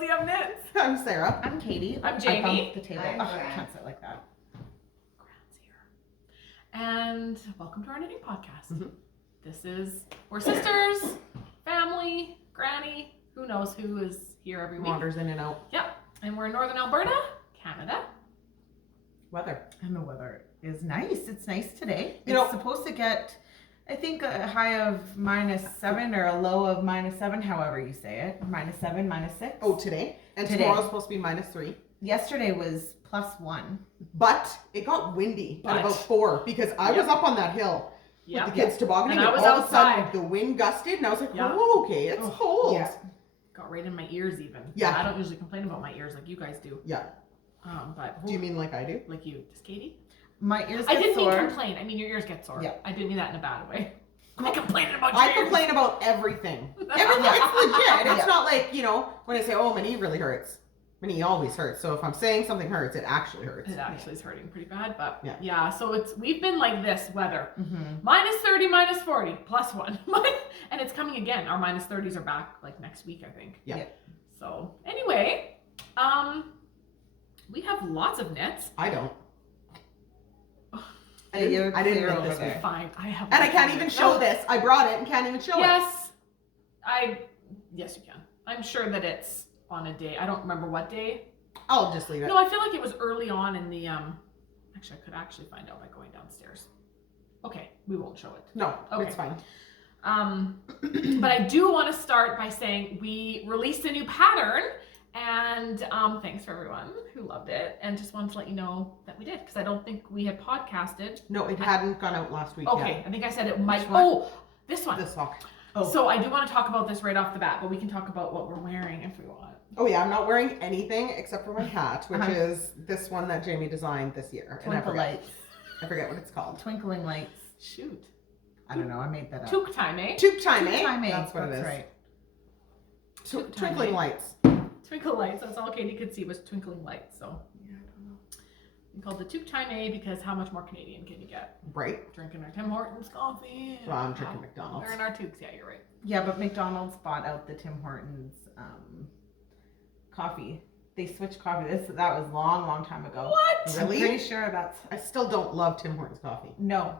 Guilty of Knits. I'm Sarah. I'm Katie. I'm I Jamie. bumped the table. I'm Oh, I Fran. can't sit like that. And welcome to our knitting podcast. Mhm. We're sisters, family, granny, who knows who is here every week. Wanders in and out. Yep. And we're in Northern Alberta, Canada. Weather. And the weather is nice. It's nice today. You know- It's supposed to get, I think, a high of -7 or a low of -7, however you say it. -7, -6. Oh, today? And Today. tomorrow's supposed to be -3. Yesterday was +1. But it got windy But- at about 4 because I was up on that hill Yep. with the kids tobogganing, And I was all of a sudden outside. the wind gusted and I was like, Yeah. oh, okay, it's Oh, cold. yeah. Got right in my ears even. Yeah. I don't usually complain about my ears like you guys do. Yeah. But Do you mean like I do? like you, does Katie? My ears I get didn't mean sore. complain. I mean your ears get sore. Yeah. I didn't mean that in a bad way. I complain about your I ears. complain about everything. Everything. It's legit. It's Yeah. not like, when I say, oh, my knee really hurts. My knee always hurts. So if I'm saying something hurts, it actually hurts. It actually is hurting pretty bad, but Yeah. so we've been like this weather. Mhm. -30, -40, +1. And it's coming again. Our -30s are back like next week, I think. Yeah. So anyway, we have lots of knits. I don't. Yeah, you're I didn't clear knit over this there. week. Fine, I have. And I lots can't of even knits. show No. this. I brought it and can't even show it. Yes, yes you can. I'm sure that it's on a day. I don't remember what day. I'll just leave it. No, I feel like it was early on in the Actually, I could actually find out by going downstairs. Okay, we won't show it. No, Okay. it's fine. But I do want to start by saying we released a new pattern, and thanks for everyone who loved it, and just wanted to let you know that we did because I don't think we had podcasted. No, it hadn't gone out last week Okay, yet. I think I said it might. Which one? Oh, this one. The sock. Oh. So I do want to talk about this right off the bat, but we can talk about what we're wearing if we want. Oh yeah, I'm not wearing anything except for my hat, which Uh-huh. is this one that Jamie designed this year. And I Twinkle forget. lights. I forget what it's called. Twinkling lights. Shoot. I don't know. I made that up. Toque time, eh? Toque time, eh? Time, eh? That's what it is. right. Toque time, Twinkling eh? lights. Twinkle lights. That's all Katie could see was twinkling lights. So Yeah, I don't know. we called the Toque time, eh? Because how much more Canadian can you get? Right. Drinking our Tim Hortons coffee. Well, I'm drinking McDonald's. Wearing our toques. Yeah, you're right. Yeah, but McDonald's bought out the Tim Hortons coffee. They switched coffee. That was long time ago. What? I'm Really? pretty sure that's I still don't love Tim Hortons coffee. no.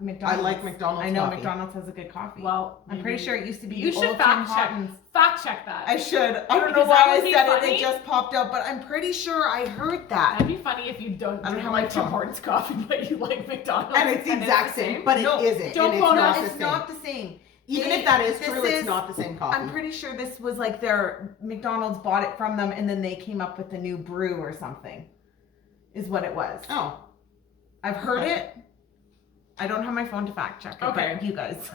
McDonald's. I like McDonald's I know coffee. McDonald's has a good coffee. Well, I'm pretty sure it used to be You the should old fact Tim check. Hortons. Fact check that. I should. I don't know Because why that I would be said it. funny. It just popped up, but I'm pretty sure I heard that. That'd be funny if you don't I don't drink have like my Tim phone. Hortons coffee, but you like McDonald's. And it's the exact same, but No, it isn't. don't And it's quote not us. the It's same. not the same. Even They- if that is this true, it's not the same coffee. I'm pretty sure this was like their McDonald's bought it from them, and then they came up with a new brew or something. Is what it was. Oh. I've heard Okay. it. I don't have my phone to fact check it. Okay. But you guys.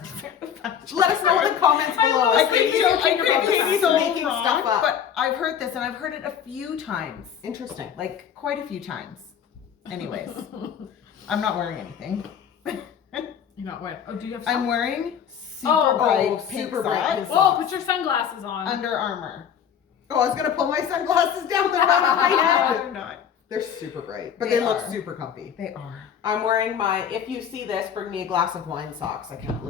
Let us know in the comments I below. know, I It's could like be, you're I thinking about could be this. so Making wrong, stuff up. but I've heard this, and I've heard it a few times, Interesting. like quite a few times. Anyways, I'm not wearing anything. You're not wearing. Oh, do you have? I'm wearing super Oh, bright pink super bright socks, pink Whoa! socks. Put your sunglasses on. Under Armour. Oh, I was gonna pull my sunglasses down the bottom of my head. They're not. They're super bright, but They they look are. super comfy. They are. I'm wearing my "If you see this, bring me a glass of wine" socks. I can't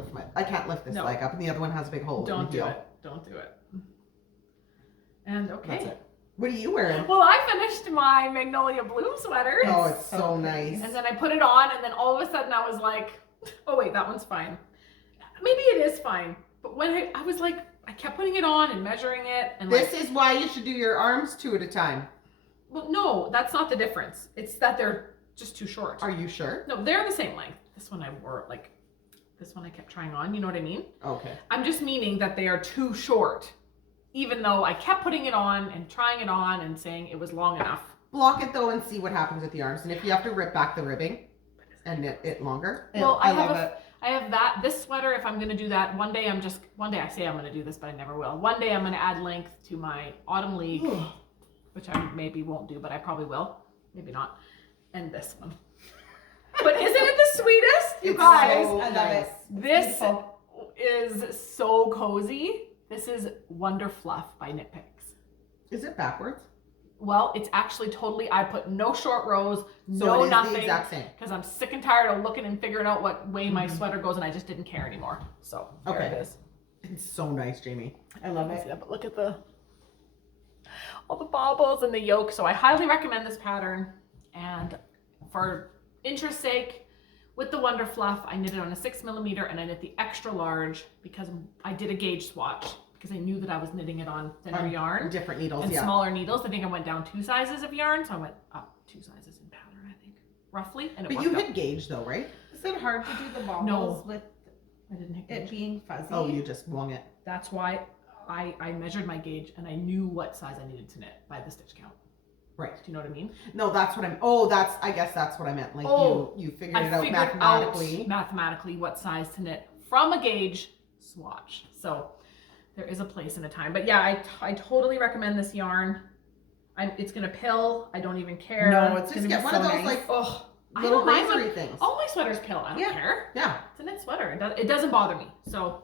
lift this No. leg up, and the other one has a big hole in Don't the do heel. it. Don't do it. And okay. That's it. What are you wearing? Well, I finished my Magnolia Bloom sweater. Oh, it's so so pretty. nice. And then I put it on, and then all of a sudden I was like, oh wait, that one's fine. Maybe it is fine. But when I was like, I kept putting it on and measuring it, and This like, is why you should do your arms 2 at a time. well, no, that's not the difference. It's that they're just too short. Are you sure? No, they're the same length. This one I wore, like, this one I kept trying on, you know what I mean? Okay. I'm just meaning that they are too short, even though I kept putting it on and trying it on and saying it was long enough. Block it though and see what happens with the arms. And if you have to rip back the ribbing and knit it longer. Well, I love have it. I have this sweater. If I'm going to do that, one day I say I'm going to do this, but I never will. One day I'm going to add length to my Autumn League, which I maybe won't do, but I probably will. Maybe not. And this one. But isn't it the sweetest? You It's guys, so I love nice. it. this Beautiful. is so cozy. This is Wonder Fluff by Knit Picks. Is it backwards? Well, it's actually totally, I put no short rows, So no it is nothing. the exact same. Because I'm sick and tired of looking and figuring out what way my sweater goes, and I just didn't care anymore. So there Okay. it is. It's so nice, Jamie. I love See it. that, but look at the. all the baubles and the yoke. So I highly recommend this pattern. And for interest's sake, with the Wonder Fluff, I knit it on a 6mm and I knit the extra large because I did a gauge swatch because I knew that I was knitting it on thinner yarn. Different needles, and smaller needles. I think I went down 2 sizes of yarn, so I went up 2 sizes in pattern, I think, roughly. And it But you hit gauge though, right? Is it hard to do the baubles No. with I didn't hit it gauge. being fuzzy? Oh, you just wung it. That's why I measured my gauge and I knew what size I needed to knit by the stitch count. Right. Do you know what I mean? No, that's what I guess that's what I meant. Like you figured it out mathematically what size to knit from a gauge swatch. So there is a place and a time. But yeah, I totally recommend this yarn. It's gonna pill. I don't even care. No, it's Just gonna get be one so of those nice. like Oh, I little don't mind razory when things. all my sweaters pill. I don't Yeah. care. Yeah. It's a knit sweater. It doesn't bother me. So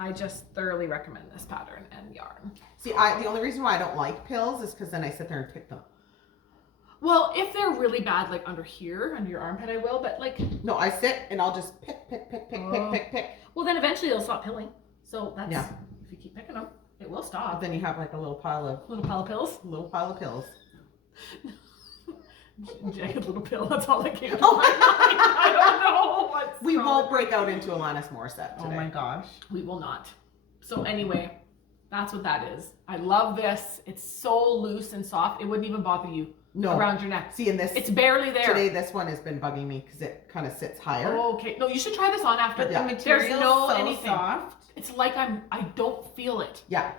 I just thoroughly recommend this pattern and yarn. See, the only reason why I don't like pills is because then I sit there and pick them. Well, if they're really bad, like under here, under your armpit, I will. But like, No, I sit and I'll just pick. well, then eventually they'll stop pilling. So that's Yeah. if you keep picking them, it will But stop. then you have like a little pile of Pills. pills. Jagged little pill. That's all that came to Oh. my mind. I don't know what's We wrong. won't break out into Alanis Morissette today. Oh my gosh. We will not. So anyway, that's what that is. I love this. It's so loose and soft. It wouldn't even bother you around your neck. See, in this It's barely there. today, this one has been bugging me because it kind of sits higher. Oh, okay. No, you should try this on after. But Yeah. the material's There's no so anything. soft. It's like I don't feel it. Yeah.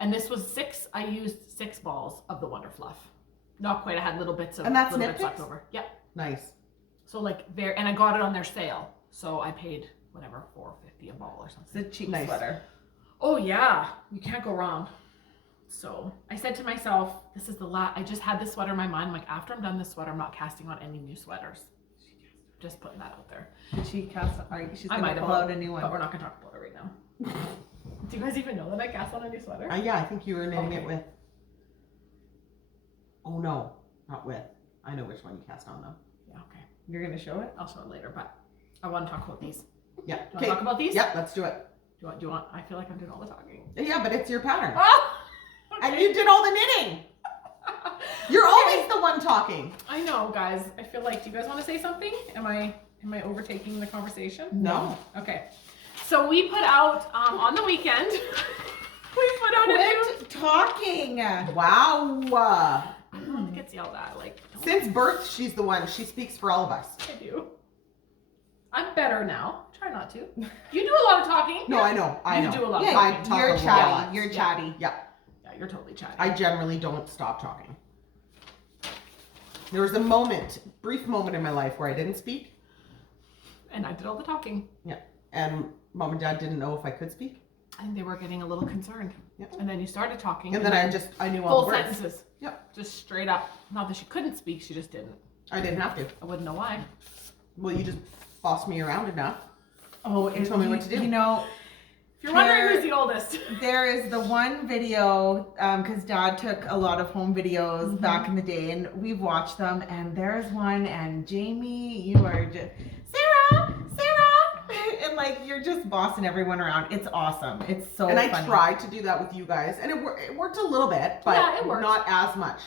And this was 6. I used 6 balls of the Wonder Fluff. Not quite. I had little bits of And that's little knit bits left picks? over. Yep. Nice. So like there, and I got it on their sale. So I paid whatever $4.50 a ball or something. It's a cheap Nice. sweater. Oh yeah, you can't go wrong. So I said to myself, this is the last. I just had this sweater in my mind. I'm like, after I'm done this sweater, I'm not casting on any new sweaters. Just putting that out there. Did she cast? She's I gonna might have pull out a new But one. we're not gonna talk about it right now. Do you guys even know that I cast on a new sweater? Yeah, I think you were knitting Okay. it with. Oh no, not with. I know which one you cast on though. Yeah. Okay. You're gonna show it? I'll show it later, but I want to talk about these. Yeah. Do you want to talk about these? Yep, let's do it. Do you want? I feel like I'm doing all the talking. Yeah, but it's your pattern. Ah! And you did all the knitting. You're always the one talking. I know, guys. I feel like. Do you guys want to say something? Am I overtaking the conversation? No. Okay. So we put out on the weekend. We put out a new. Quit talking. Wow. It gets yelled at. Like don't- Since birth, she's the one. She speaks for all of us. I do. I'm better now. Try not to. You do a lot of talking. No, I know. I You know. do a lot of Yeah, talking. I talk you're a chatty. lot. You're Yeah. chatty. Yeah. Yeah, you're totally chatty. I generally don't stop talking. There was a brief moment in my life where I didn't speak, And I did all the talking. and mom and dad didn't know if I could speak. I think they were getting a little concerned. Yep. And then you started talking. And then I knew all full the words. sentences. Yep. Just straight up. Not that she couldn't speak, she just didn't. I didn't have to. I wouldn't know why. Well, you just bossed me around enough. Oh, And told me what to do. You know, If you're wondering Here- who's the oldest. there is the one video, because Dad took a lot of home videos Mhm. back in the day, and we've watched them. And there's one, and Jamie, you are just Sarah, and like you're just bossing everyone around. It's awesome. It's so And I funny. tried to do that with you guys, and it worked a little bit, but Yeah, it worked. not as much.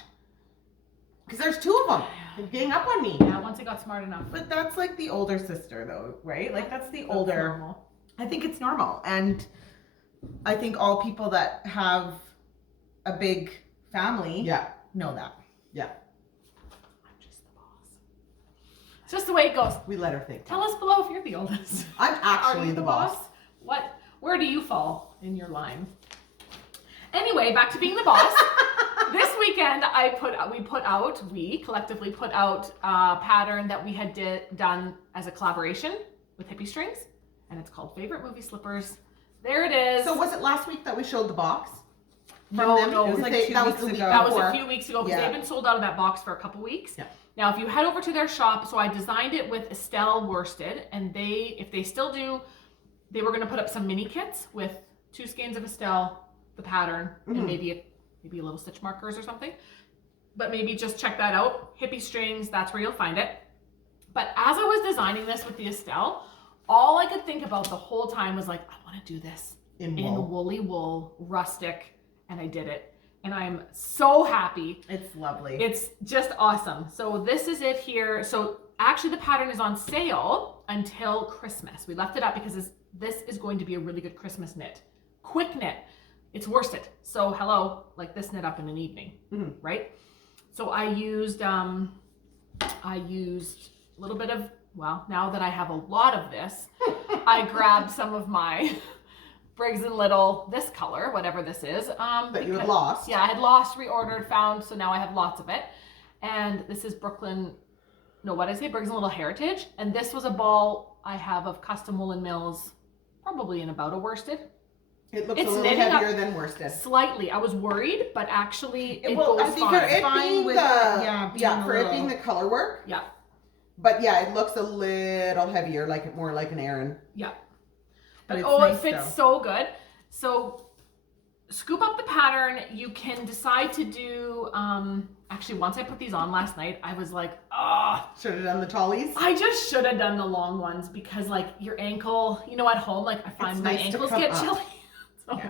Because there's 2 of them. They're getting up on me. Yeah, once I got smart enough. But that's like the older sister, though, right? Like that's the That's older. normal. I think it's normal, and I think all people that have a big family Yeah. know that. I'm just the boss. It's just the way it goes. We let her think. Tell us below if you're the oldest. I'm Are actually you the boss. What? Where do you fall in your line? Anyway, back to being the boss. This weekend, we collectively put out a pattern that we had done as a collaboration with Hippie Strings, and it's called Favorite Movie Slippers. There it is. So was it last week that we showed the box? No, them? no, it was like They- 2 that was weeks the week ago. that was before. a few weeks ago because Yeah. they've been sold out of that box for a couple weeks. Yeah. Now, if you head over to their shop, so I designed it with Estelle Worsted, and if they still do, they were going to put up some mini kits with 2 skeins of Estelle, the pattern, Mhm. and maybe a little stitch markers or something. But maybe just check that out. Hippie Strings, that's where you'll find it. But as I was designing this with the Estelle, all I could think about the whole time was like, I want to do this In in wool. woolly wool, rustic, and I did it. and I'm so happy. It's lovely. It's just awesome. So this is it here. So actually the pattern is on sale until Christmas. We left it up because this is going to be a really good Christmas knit. Quick knit. It's worsted. So hello, like this knit up in an evening, right? So I used a little bit of, well, now that I have a lot of this, I grabbed some of my Briggs & Little, this color, whatever this is. That you had lost. Yeah, I had lost, reordered, found, so now I have lots of it. And this is Briggs & Little Heritage. And this was a ball I have of custom woolen mills, probably in about a worsted. It looks a little heavier than worsted. Slightly. I was worried, but actually it Well, goes I think fine. it's fine with it being the color work. Yeah. But yeah, it looks a little heavier, more like an Aran. Yeah. But But it's nice, it fits though. so good. So scoop up the pattern. You can decide to do, actually once I put these on last night, I was like, Should have done the tallies. I just should have done the long ones because like your ankle, at home, like I find It's my nice to ankles come get up. chilly. So, Yeah.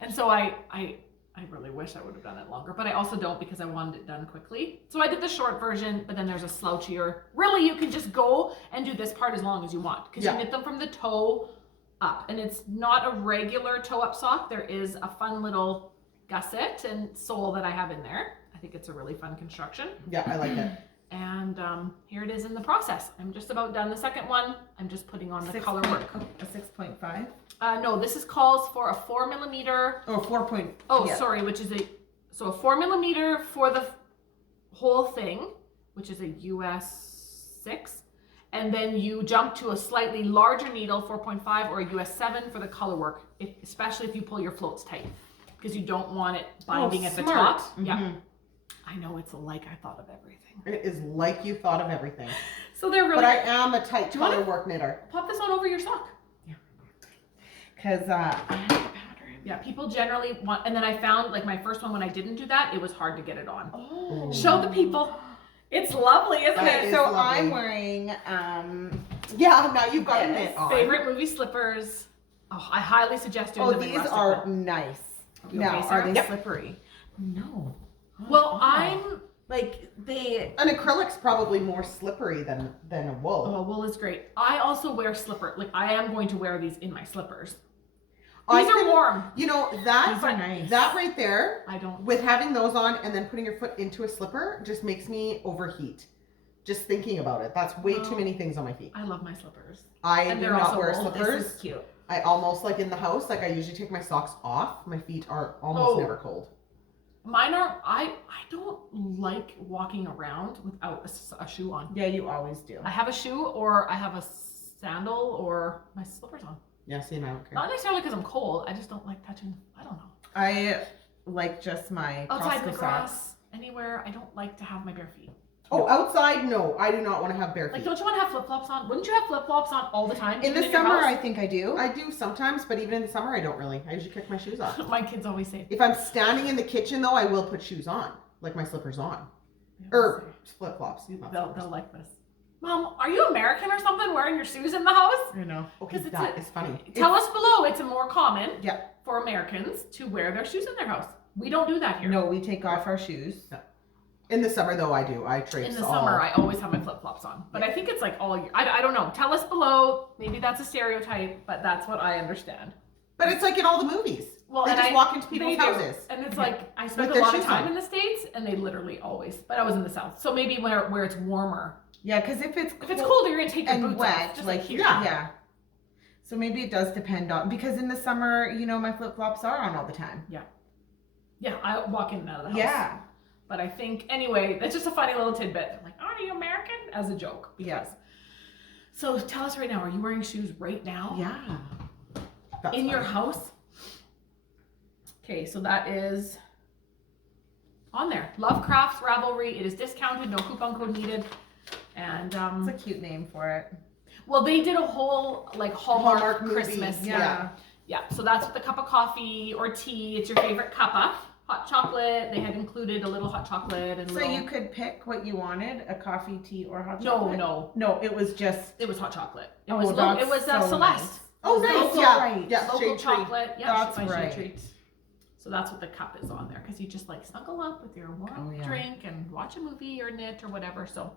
And so I really wish I would have done it longer, but I also don't because I wanted it done quickly. So I did the short version, but then there's a slouchier. Really, you can just go and do this part as long as you want because you knit them from the toe up. And it's not a regular toe up sock. There is a fun little gusset and sole that I have in there. I think it's a really fun construction. Yeah, I like it. And here it is in the process. I'm just about done the second one. I'm just putting on the color work. A 6.5? No, this is calls for a 4mm. Oh, 4 point. Oh, yeah. sorry, which is a 4mm for the whole thing, which is a US 6. And then you jump to a slightly larger needle, 4.5, or a US 7 for the color work, especially if you pull your floats tight, because you don't want it binding at the top. Yeah. I know it's like I thought of everything. It is like you thought of everything. So they're really. But I am a tight Do you wanna- color work knitter. Pop this on over your sock. Because I have a pattern. Yeah, people generally want, and then I found like my first one when I didn't do that, it was hard to get it on. Oh. Show the people. It's lovely, isn't That it? is So lovely. I'm wearing Yeah, now you've got a Yes. knit on. Favorite movie slippers. Oh, I highly suggest doing them in these rustic are wool. nice. You Now, okay, are Sarah? they Yep. slippery? No. Well, Oh. I'm. Like they. An acrylic's probably more slippery than a wool. Oh, wool is great. I also wear slipper. Like I am going to wear these in my slippers. I These are can- warm. You know, that These are nice. that right there, I don't. with having those on and then putting your foot into a slipper, just makes me overheat. Just thinking about it. That's way too Oh. many things on my feet. I love my slippers. I And do they're not also wear wool. slippers. This is cute. I almost like in the house, like I usually take my socks off. My feet are almost Oh. never cold. Mine are. I don't like walking around without a shoe on. Yeah, you always do. I have a shoe or I have a sandal or my slippers on. Yeah, see, and I don't care. Not necessarily because I'm cold. I just don't like touching. I don't know. I like just my Outside in Costco the socks. grass, anywhere. I don't like to have my bare feet. Oh, outside? No, I do not want to have bare Like, feet. don't you want to have flip flops on? Wouldn't you have flip flops on all the time? In even the your summer, house? I think I do. I do sometimes, but even in the summer, I don't really. I usually kick my shoes off. My kids always say. If I'm standing in the kitchen, though, I will put shoes on, like my slippers on. Or flip flops. They'll like this. Mom, are you American or something wearing your shoes in the house? I know. Okay, 'Cause it's that is funny. Tell us below. It's more common Yeah. for Americans to wear their shoes in their house. We don't do that here. No, we take off our shoes. In the summer, though, I do. I traipse In the all. summer, I always have my flip flops on. But I think it's like all year. I don't know. Tell us below. Maybe that's a stereotype, but that's what I understand. But it's like in all the movies. Well, They and just walk into people's they do. houses. And it's like, I spent With a their lot of shoes time on. in the States, and they literally always, but I was in the South. So maybe where it's warmer. Yeah, because if it's Colder, you're going to take your and boots wet, off. Just like like here. yeah. So maybe it does depend on, because in the summer, my flip flops are on all the time. Yeah, I walk in and out of the house. Yeah. But I think, anyway, that's just a funny little tidbit. I'm like, are you American? As a joke. Yes. So tell us right now, are you wearing shoes right now? Yeah. That's In your funny. house? Okay, so that is on there. Love Crafts Ravelry. It is discounted, no coupon code needed. And It's a cute name for it. well, they did a whole like Hallmark movie. Christmas. Yeah. Yeah. So that's with the cup of coffee or tea. It's your favorite cuppa. Hot chocolate. They had included a little hot chocolate and So little... you could pick what you wanted, a coffee, tea, or hot No, chocolate? no. No, it was just... It was hot chocolate. It Oh, was that's it was so Celeste. nice. Oh, nice. Local- Yeah. right. Yeah. Local Shade tree. chocolate. Yeah, That's my shade right. tree. So that's what the cup is on there, because you just like snuggle up with your warm drink and watch a movie or knit or whatever. So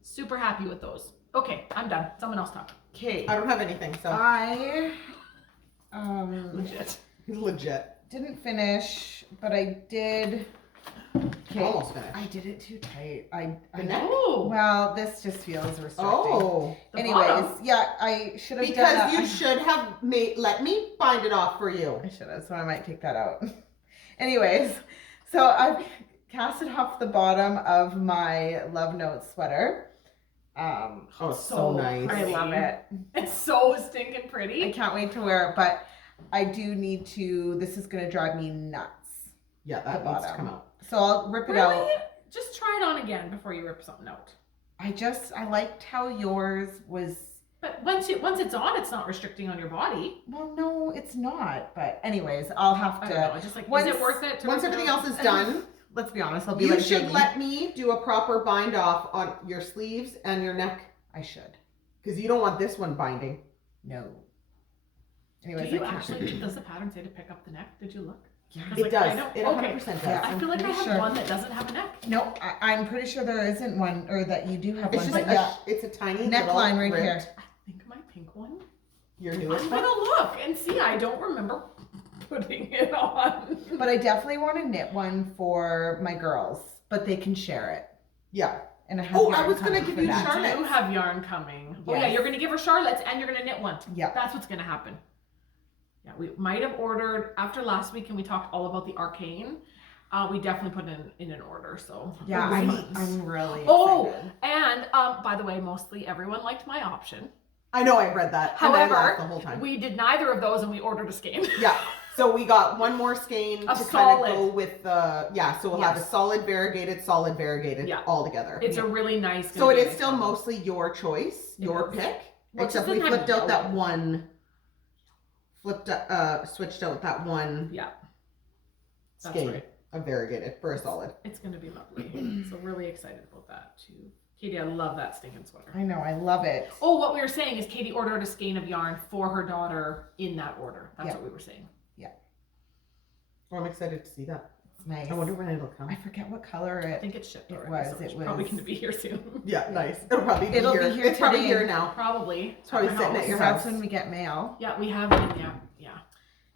super happy with those. Okay, I'm done. Someone else talk. Okay. I don't have anything, so. I Legit. didn't finish, but I did. Okay. Almost finished. I did it too tight. The neck? Well, this just feels restricting. Oh. Anyways, yeah, I should have done Because that. you should have let me bind it off for you. I should have, so I might take that out. Anyways, so I've casted off the bottom of my Love Notes sweater. Oh, it's so nice. I love it. It's so stinking I pretty. can't wait to wear it, but I do need to. This is going to drive me nuts. Yeah, that The needs to bottom. come out. So I'll rip it Really? out. Just try it on again before you rip something out. I liked how yours was. But once it's on, it's not restricting on your body. Well, no, it's not. But anyways, I'll have I to. don't know. Just like, once- is it worth it? Once everything else is done, Let's be honest. I'll be you like should Jamie. let me do a proper bind off on your sleeves and your neck. I should. Because you don't want this one binding. No. Do Anyways, you I can't. actually, does the pattern say to pick up the neck? Did you look? Yeah. 'Cause, It like, does. I don't- It okay. 100% does. Yeah. I I'm feel like I pretty have sure. one that doesn't have a neck. No, I'm pretty sure there isn't one, or that you do have It's one. just But yeah, it's a tiny neckline little right ripped- here. I think my pink one. Your I'm newest gonna one. look and see. I don't remember putting it on. But I definitely want to knit one for my girls, but they can share it. Yeah. And I have Oh, I yarn was gonna coming give for you that. Charlotte. You have yarn coming. Oh yeah, Yes. you're gonna give her Charlotte's and you're gonna knit one. Yeah. That's what's gonna happen. Yeah, we might have ordered after last week, and we talked all about the arcane. We definitely put in an order. So Yeah, Great. I'm really Oh, excited. and by the way, mostly everyone liked my option. I know, I read that. And I However, laughed the whole time. we did neither of those, and we ordered a skein. Yeah. So we got one more skein to kind of solid. go with the so we'll have a Yes. solid variegated Yeah. all together. It's a really nice. So it gonna is be still nice mostly your choice, It your is. pick. Well, it Except just we doesn't have switched out that one Yeah, that's skein right. of variegated for a solid. It's gonna be lovely. So really excited about that too. Katie, I love that stinking sweater. I know, I love it. Oh, what we were saying is Katie ordered a skein of yarn for her daughter in that order. That's Yeah. what we were saying. Well, I'm excited to see that. It's nice. I wonder when it'll come. I forget what color I it. think it's shipped It already. was, So it it's probably was. gonna be here soon. Yeah, nice. It'll probably be It'll here. be here It's probably today. here now. Probably. It's probably At my sitting at house. your That's house. when we get mail. Yeah, we have it. Yeah.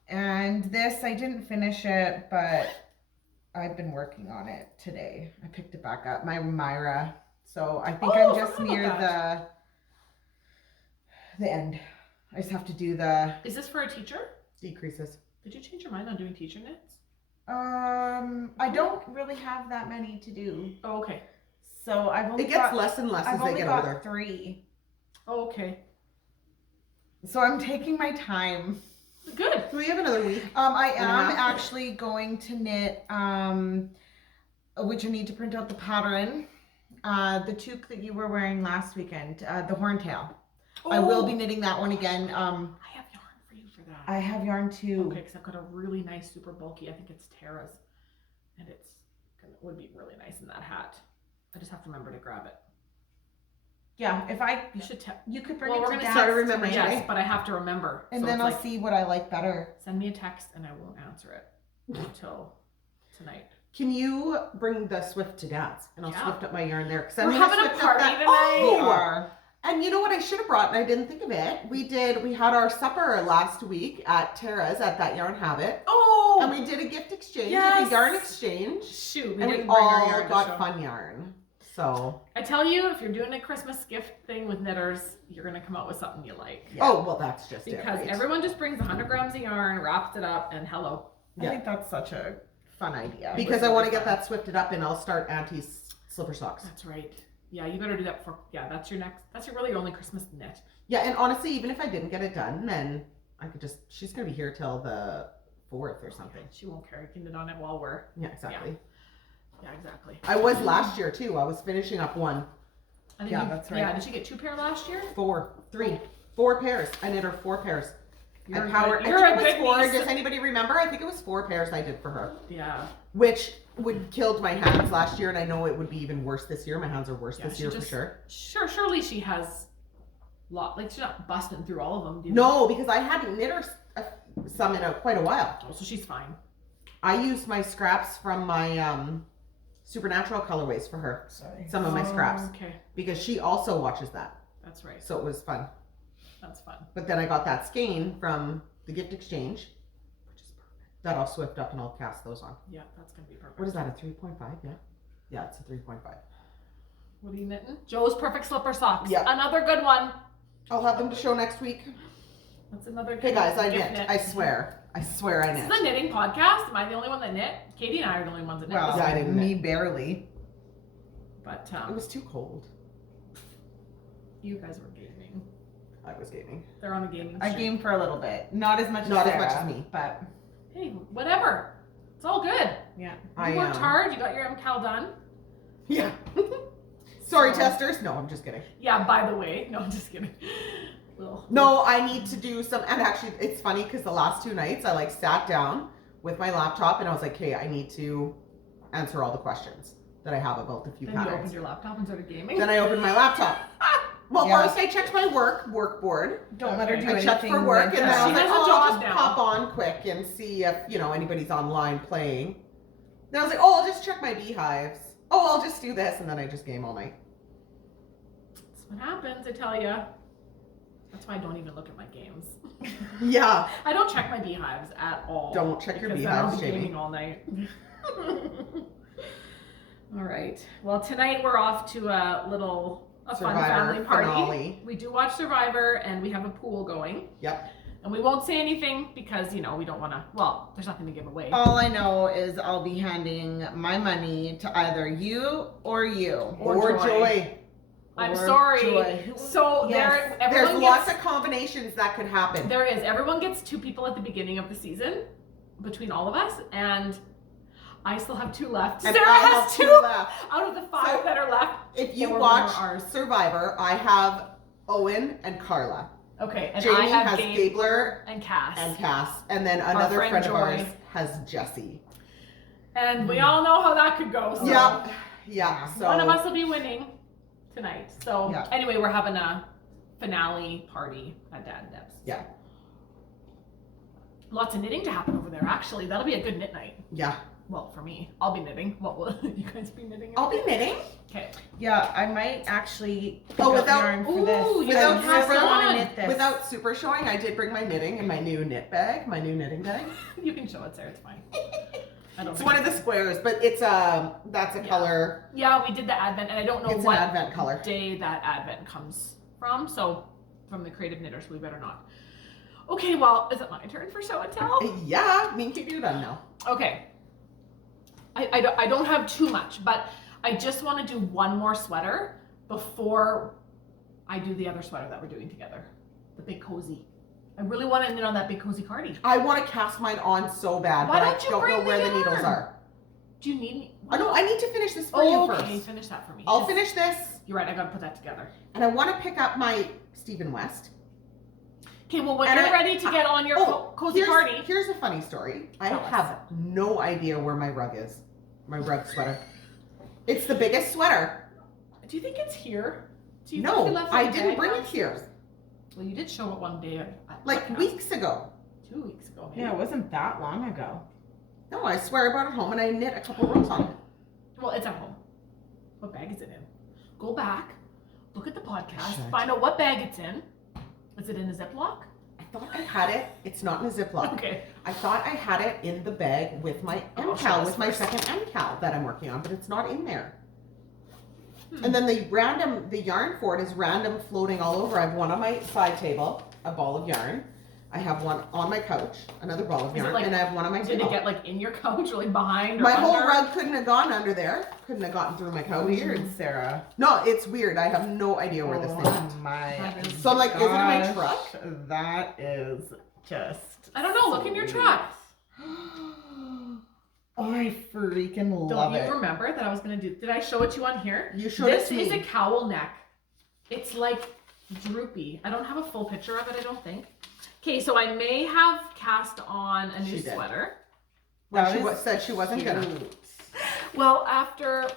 And this, I didn't finish it, but I've been working on it today. I picked it back up, my Myra. So I think Oh, I'm just forgot about near the end. I just have to do the. Is this for a teacher? Decreases. Did you change your mind on doing teacher knits? I don't really have that many to do, Oh, okay. so I've only It gets got, less and less I've as they only get got older. 3. Oh, okay. So I'm taking my time. Good. So we have another week. I And a am half. actually going to knit, which I need to print out the pattern. The toque that you were wearing last weekend, the horntail. I will be knitting that one again. I have yarn for you for that. I have yarn too. Okay, because I've got a really nice, super bulky. I think it's Tara's, and it would be really nice in that hat. I just have to remember to grab it. Yeah, if I, You should tell. you could bring Well, it we're to gonna Dad's start remembering tonight, Yes, but I have to remember. and So then it's I'll like, see what I like better. send me a text, and I won't answer it until tonight. Can you bring the Swift to Dad's? And I'll Yeah. Swift up my yarn there. We're having a party tonight. We Oh! are. And you know what I should have brought, and I didn't think of it? We had our supper last week at Tara's at that Yarn Habit. Oh, And we did a gift exchange, Yes. a yarn exchange. shoot! And we didn't bring our all yarn to got show. fun yarn. So, I tell you, if you're doing a Christmas gift thing with knitters, you're gonna come out with something you like. Yeah. oh, well, that's just Because it. Right? everyone just brings 100 grams of yarn, wraps it up, and hello. I Yeah. think that's such a fun idea. Because I want to get that Swifted up, and I'll start Auntie's slipper socks. That's right. Yeah, you better do that for. Yeah, that's your really your only Christmas knit. Yeah, and honestly, even if I didn't get it done, then I could just, she's going to be here till the 4th or something. She won't care. You can knit on it while we're. Yeah, exactly. Yeah, exactly. I was last year too. I was finishing up one. I think Yeah, that's right. Yeah, did you get 2 pair last year? 4 pairs. I knit her 4 pairs. You're I a powered. good- you're I a think it good was 4. niece. Does anybody remember? I think it was 4 pairs I did for her, Yeah. which would killed my hands last year, and I know it would be even worse this year. My hands are worse Yeah, this she year just- for sure. Surely she has. Like she's not busting through all of them. Do you No, because I hadn't knit her some in quite a while. Oh, so she's fine. I used my scraps from my Supernatural colorways for her. Sorry. Some of my scraps. Okay, Because she also watches that. that's right. So it was fun. That's fun. But then I got that skein from the gift exchange, which is perfect. That I'll swift up and I'll cast those on. Yeah, that's gonna be perfect. What is that, a 3.5? Yeah? Yeah, it's a 3.5. What are you knitting? Joe's Perfect Slipper Socks. Yeah. Another good one. I'll have them to show next week. That's another good Hey guys, I gift knit. I swear. I swear I This is knit. a knitting podcast. Am I the only one that knit? Katie and I are the only ones that knit. Well, Yeah, I didn't me barely. But It was too cold. you guys were gaming. I was gaming. They're on a gaming I streak. gamed for a little bit. Not as much Not as as much Sarah, as me. But Hey, whatever. It's all good. yeah. You worked hard. You got your MKAL done. Yeah. Sorry, So- testers. No, I'm just kidding. Yeah, by the way. No, I'm just kidding. No, I need to do some, and actually it's funny because the last 2 nights I like sat down with my laptop and I was like, okay, I need to answer all the questions that I have about the few Then you opened patterns. your laptop and started gaming. Then I opened my laptop. Well, Yeah. first I checked my work board. Don't let her do I anything. checked for work, with and then I She was like, has a oh, job I'll just now. pop on quick and see if, anybody's online playing. Then I was like, oh, I'll just check my beehives. Oh, I'll just do this, and then I just game all night. That's what happens, I tell you. That's why I don't even look at my games. Yeah. I don't check my beehives at all. Don't check your because then I'll beehives, be Jamie. gaming all night. All right. Well, tonight we're off to a fun Survivor family party. finale. We do watch Survivor, and we have a pool going. Yep. And we won't say anything because, we don't want to, well, there's nothing to give away. All I know is I'll be handing my money to either you or you. Or Joy. I'm Or sorry. Joy. So Yes. There's everyone lots gets, of combinations that could happen. there is. Everyone gets 2 people at the beginning of the season between all of us, and I still have 2 left. And Sarah I has have 2 2 left. out of the 5 So, that are left. If you 4 watch are ours. Survivor, I have Owen and Carla. Okay, and Jamie I have has Gabler and Cass. and Cass. And then another friend friend of Joy. ours has Jessie. And we all know how that could go. So Yep. Yeah. So one of us will be winning tonight. So Yeah. anyway, we're having a finale party at Dad and Deb's. Yeah. Lots of knitting to happen over there, actually. That'll be a good knit night. Yeah. Well, for me. I'll be knitting. What will you guys be knitting? I'll be knitting. Okay. Yeah, I might actually pick Oh, up without- yarn for this. Ooh, without I cast really want on. to knit this. Without super showing, I did bring my knitting in my new knit bag, my new knitting bag. You can show it, Sarah. It's fine. I don't It's think one of the squares, but it's that's a Yeah. color. Yeah, we did the Advent, and I don't know It's what an Advent color. day that Advent comes from. So from the creative knitters, we better not. Okay, well, is it my turn for show and tell? Yeah, me and Kate, you're done now. Okay. I don't have too much, but I just want to do one more sweater before I do the other sweater that we're doing together. The big cozy. I really want to knit on that big cozy cardi. I want to cast mine on so bad, Why but don't I you don't bring know the where the yarn? needles are. Do you need me? I know I need to finish this for you Okay, first. finish that for me. I'll 'Cause finish this, You're right, I gotta put that together. and I want to pick up my Stephen West. Okay, well, when And you're I- ready to get on your cozy here's, cardi. Here's a funny story. I Tell us. have no idea where my rug is. My rug sweater. It's the biggest sweater. Do you think it's here? Do you think we No, left I in the didn't bag bring it downstairs? here. Well, you did show it one day at Like podcast. weeks ago. 2 weeks ago, maybe. Yeah, it wasn't that long ago. No, I swear I brought it home and I knit a couple rows on it. Well, it's at home. What bag is it in? Go back, look at the podcast, Shut. find out what bag it's in. Is it in a Ziploc? I thought I had it. It's not in a Ziploc. Okay. I thought I had it in the bag with my Oh, show MKAL, us with my first. second MKAL that I'm working on, but it's not in there. Hmm. And then the yarn for it is random floating all over. I have one on my side table, a ball of yarn. I have one on my couch, another ball of Is it yarn, like- and I have one on my Did table. it get like in your couch or like behind or My under? whole rug couldn't have gone under there. Couldn't have gotten through my couch. Weird, Sarah. No, it's weird. I have no idea where this thing Oh went. my. That is- So I'm like, is it in my gosh, truck? That is just. I don't know. Look in your truck. I freaking Don't love you it. remember that I was gonna do? Did I show it to you on here? You showed This it to is me. a cowl neck. It's like droopy. I don't have a full picture of it. I don't think. Okay, so I may have cast on a new She did. sweater. When That she is said she wasn't gonna. cute. Well, after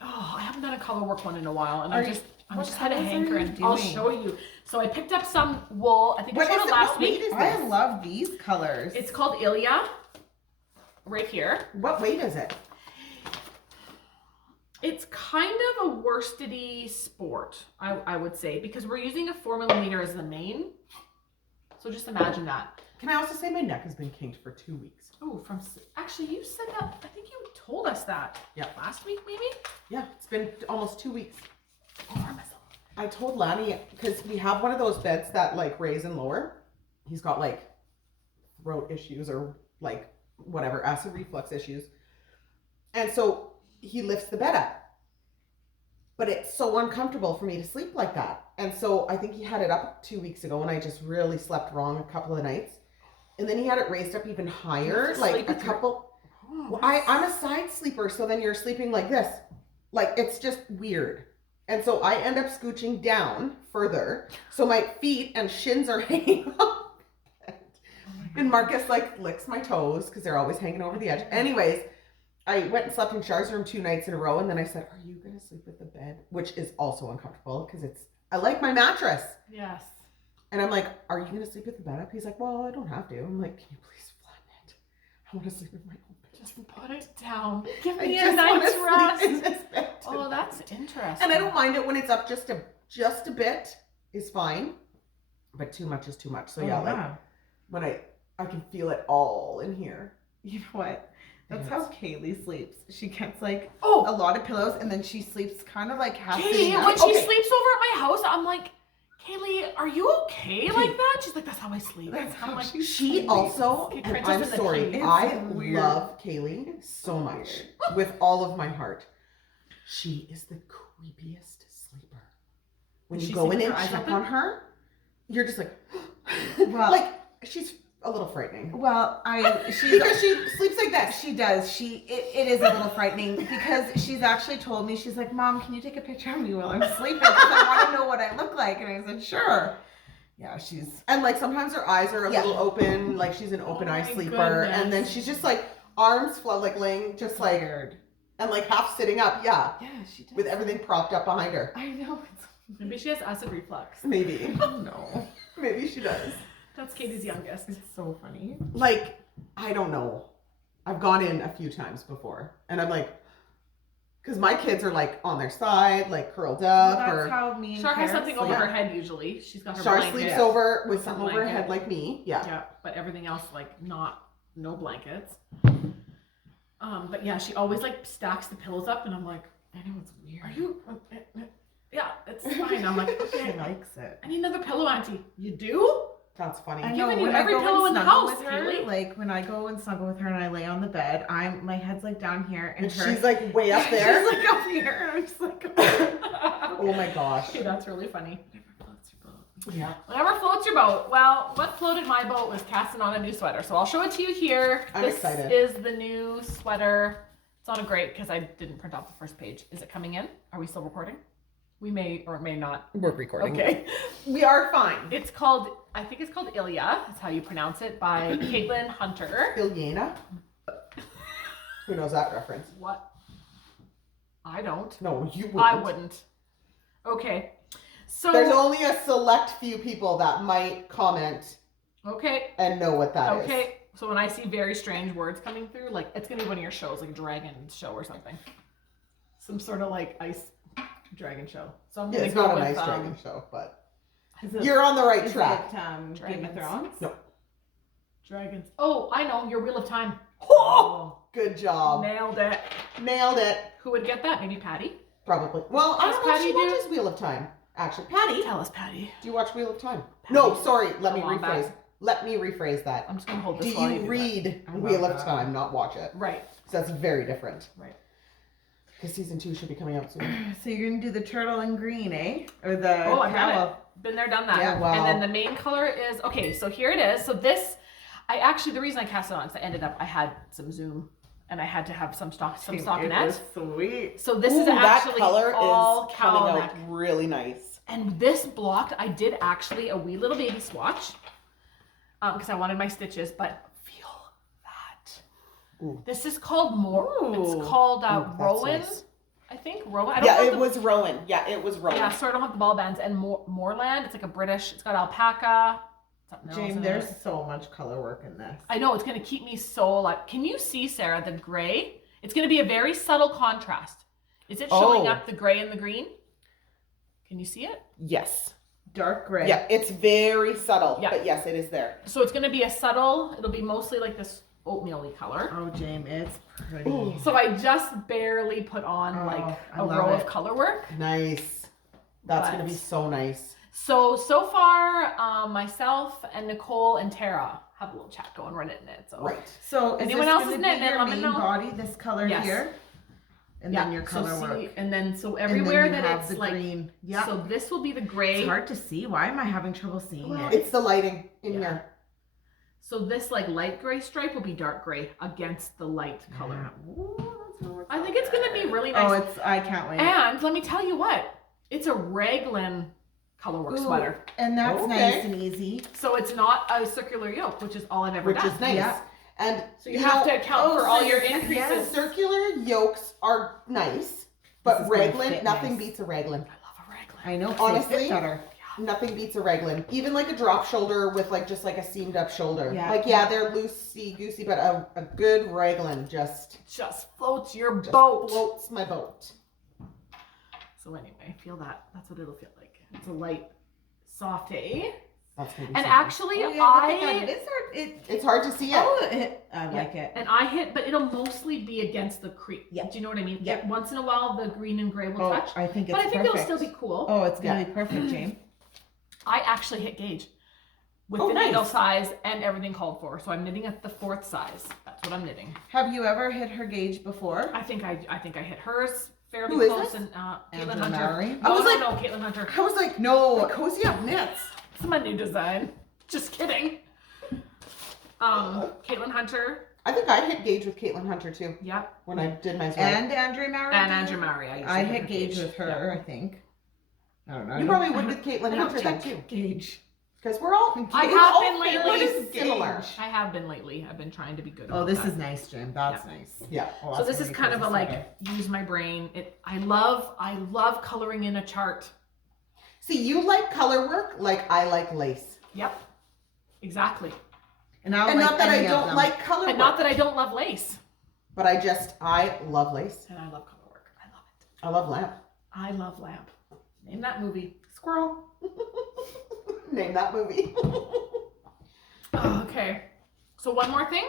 I haven't done a color work one in a while, and Are I you- just what had a colors are hankering. you I'll doing? show you. So I picked up some wool. I think I What showed is it it? last What week. weight is I this? love these colors. It's called Ilia. right here. What weight is it? It's kind of a worstedy sport, I would say, because we're using a 4mm as the main. So just imagine that. Can I also say my neck has been kinked for 2 weeks? Oh, actually you said that. I think you told us that. Yeah. Last week maybe. Yeah, it's been almost 2 weeks. Over myself. I told Lanny, because we have one of those beds that like raise and lower. He's got like throat issues or like whatever, acid reflux issues. And so he lifts the bed up. But it's so uncomfortable for me to sleep like that. And so I think he had it up 2 weeks ago and I just really slept wrong a couple of nights. And then he had it raised up even higher, like a couple. Well, I'm a side sleeper, so then you're sleeping like this. Like, it's just weird. And so I end up scooching down further. So my feet and shins are hanging off. And Marcus like licks my toes because they're always hanging over the edge. Anyways, I went and slept in Char's room 2 nights in a row. And then I said, are you going to sleep with the bed? Which is also uncomfortable because I like my mattress. Yes. And I'm like, are you going to sleep with the bed up? He's like, well, I don't have to. I'm like, can you please flatten it? I want to sleep with my own bed. Just put it down. Give I me a just want night's to rest. sleep in this bed Oh, tonight. that's interesting. And I don't mind it when it's up just a bit is fine. But too much is too much. So yeah, like when I can feel it all in here. You know what? That's Yes. how Kaylee sleeps. She gets like Oh, a lot of pillows and then she sleeps kind of like half Kaylee, sitting up. when she Okay. sleeps over at my house, I'm like, Kaylee, are you okay like that? She's like, that's how I sleep. That's how I'm like, she She sleeps. also, Okay, and Princess I'm and the sorry, King. I It's weird. love Kaylee so much with all of my heart. She is the creepiest sleeper. When Does you she go sleep in with and her eyes check open? on her, you're just like, Well- like she's a little frightening. Well, she's Because she sleeps like this. She does. It is a little frightening because she's actually told me, she's like, Mom, can you take a picture of me while I'm sleeping? Because I want to know what I look like. And I said, sure. Yeah, she's. And like sometimes her eyes are a Yeah. little open, like she's an open eye my sleeper. And then goodness. she's just like arms flow, like laying just like, Weird. and like half sitting up. Yeah. Yeah, she does. With everything propped up behind her. I know. maybe she has acid reflux. Maybe. No. Maybe she does. That's Katie's youngest. It's so funny. Like, I don't know. I've gone in a few times before. And I'm like, because my kids are like on their side, like curled Well, up. that's Or how me and Shar has Kara something over sleep. her head usually. She's got her Shar blanket. sleeps over with With something a over her blanket. head like me. Yeah. Yeah, but everything else like no blankets. But yeah, she always like stacks the pillows up, and I'm like, I know, it's weird. are you? Yeah, it's fine. I'm like, She okay, likes it. I need another pillow, Auntie. You do? That's funny. I I've know, given you when I every go pillow and in the snuggle house, with her, Kaylee. like when I go and snuggle with her and I lay on the bed, my head's like down here and And her she's like way up there. she's like up here. And I'm just like, Oh my gosh. Okay, that's really funny. Yeah. Whatever floats your boat. Well, what floated my boat was casting on a new sweater. So I'll show it to you here. I'm this excited. is the new sweater. It's on a grate because I didn't print out the first page. Is it coming in? Are we still recording? We may or may not. We're recording. Okay. We are fine. It's called, I think it's called Ilya. That's how you pronounce it, by Caitlin Hunter. Ilyana. Who knows that reference? What? I don't. No, you wouldn't. I wouldn't. Okay. So. There's only a select few people that might comment Okay. and know what that is. Okay. So when I see very strange words coming through, like it's gonna be one of your shows, like a dragon show or something. Some sort of like ice dragon show. So I'm Yeah, gonna it's go not a with nice dragon show, but Is it- you're on the right is track. it, Game Dragons. of Thrones? No. dragons. Oh, I know, your Wheel of Time. Oh, good job. Nailed it. Nailed it. Who would get that? Maybe Patty? Probably. Well, I Does don't know if Patty she do? watches Wheel of Time. Actually, Patty, Tell us, Patty. do you watch Wheel of Time? Patty. No, sorry. Let me I love rephrase. that. Let me rephrase that. I'm just gonna hold Do this while you do read I love Wheel of that. Time, not watch it? Right. So that's very different. Right. Because season 2 should be coming out soon. So you're gonna do the turtle in green, eh? Or the Oh, I've done cowl? it. Been there, done that. Yeah, wow. And then the main color is, okay, so here it is. So this, the reason I cast it on is I had some Zoom and I had to have some It stockinette. was sweet. So this Ooh, is actually all cowl neck. really nice. And this blocked, I did actually a wee little baby swatch because I wanted my stitches, but feel that. Ooh. This is called Ooh. It's called Ooh, that's Rowan. nice. I think Rowan. I don't know the- was Rowan. Yeah, it was Rowan. Yeah, so I don't have the ball bands. And Moorland, it's like a British, it's got alpaca. something else. James, in there's it. so much color work in this. I know, it's going to keep me so like. Can you see, Sarah, the gray? It's going to be a very subtle contrast. Is it showing up the gray and the green? Can you see it? Yes. Dark gray. Yeah, it's very subtle, Yeah. but yes, it is there. So it's going to be a subtle, it'll be mostly like this oatmeal-y color. Oh, James, it's pretty. Ooh. So I just barely put on Oh, like I a love row it. of color work. Nice. That's But- going to be so nice. So far, myself and Nicole and Tara have a little chat going. We're knitting it. So Right. So is Anyone this else gonna is be knitting it? your Let me main know. body, this color Yes. here? And then your color so work. and then so And then everywhere you that have it's the like green. Yeah. So this will be the gray. It's hard to see. Why am I having trouble seeing Well, it? It's the lighting in Yeah. here. So this like light gray stripe will be dark gray against the light color. Yeah. Ooh, that's gonna work I out think it's gonna be good. really Oh, nice. I can't wait. And let me tell you what, it's a raglan colorwork Ooh, sweater. And that's Okay. nice and easy. So it's not a circular yoke, which is all I've ever Which done. is nice. Yeah. And So you have know, to account oh, for all so your yes, increases. circular yolks are nice, but This is gonna raglan, fit nothing nice. beats a raglan. I love a raglan. I know. 'cause they Honestly, fit better. Nothing beats a raglan. Even like a drop shoulder with like just like a seamed up shoulder. Yeah. Like they're loosey goosey, but a good raglan just Just floats your boat. floats my boat. So anyway, I feel that. That's what it'll feel like. It's a light saute. That's gonna be And so actually, Oh, yeah, look at that. I It is hard. nice. It's hard to see it. Oh, I like it. and I hit, but it'll mostly be against the creek. Yeah. Do you know what I mean? Yeah. Once in a while, the green and gray will Oh, touch. I think it's But I think perfect. it'll still be cool. Oh, it's gonna Yeah. be perfect, James. I actually hit gauge with Oh, the nice. needle size and everything called for. So I'm knitting at the 4th size. That's what I'm knitting. Have you ever hit her gauge before? I think I hit hers fairly Who is close. this? And Caitlin Angela Hunter. Mallory? I was like- no, Caitlin Hunter. I was like, no, cozy up knits. It's my new design. Just kidding. Caitlin Hunter. I think I hit gauge with Caitlin Hunter too Yep. when I did my And Andrea Maury? And did Andrew you? Murray. I hit gauge with her, I think. I don't know. You probably would with Caitlin I Hunter don't then check too. gauge. Because we're all I we're have all been lately. fairly similar. I have been lately. I've been trying to be good. Oh, about this that. is nice, Jim. That's nice. Yeah. Oh, So that's this is really kind of a cozy like sweater. use my brain. I love coloring in a chart. See, you like color work like I like lace. Yep. Exactly. And, I And like not that I any of don't them. like color And work. not that I don't love lace. But I love lace. And I love color work. I love it. I love lamp. I love lamp. Name that movie. Squirrel. Name that movie. Okay. So one more thing.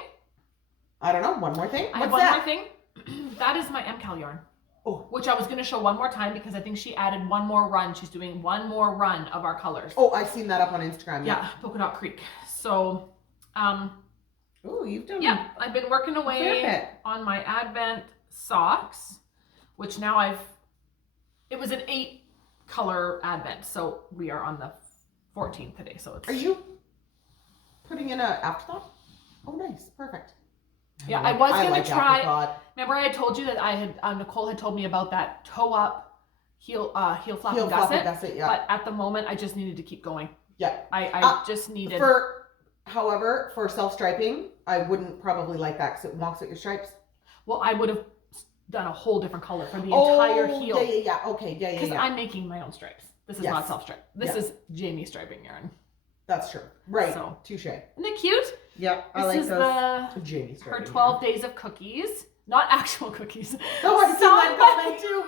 I don't know. One more thing. I have What's one that? more thing. That is my MKAL yarn. Oh. Which I was going to show one more time because I think she added one more run. She's doing one more run of our colors. Oh, I've seen that up on Instagram. Yeah, Polka Dot Creek. So, Oh, you've done yeah, I've been working a away fair bit. on my Advent socks, which now it was an 8 color Advent. So we are on the 14th today. So it's. Are you putting in a afterthought? Oh, nice. Perfect. Yeah, I was going like to try. afterthought. Remember, I had told you that I had Nicole had told me about that toe up, heel flap Heel and flap gusset. and gusset, yeah. But at the moment, I just needed to keep going. Yeah. I just needed. However, for self-striping, I wouldn't probably like that because it wonks at your stripes. Well, I would have done a whole different color for the entire heel. Yeah. Okay, yeah. Because I'm making my own stripes. This is Yes. not self-stripe. This Yeah. is Jamie striping yarn. That's true. Right. So- Touche. Isn't it cute? Yeah, I This like is those. Jamie her striping. 12 days of cookies. Not actual cookies. Oh, I've seen that Somebody- comment too.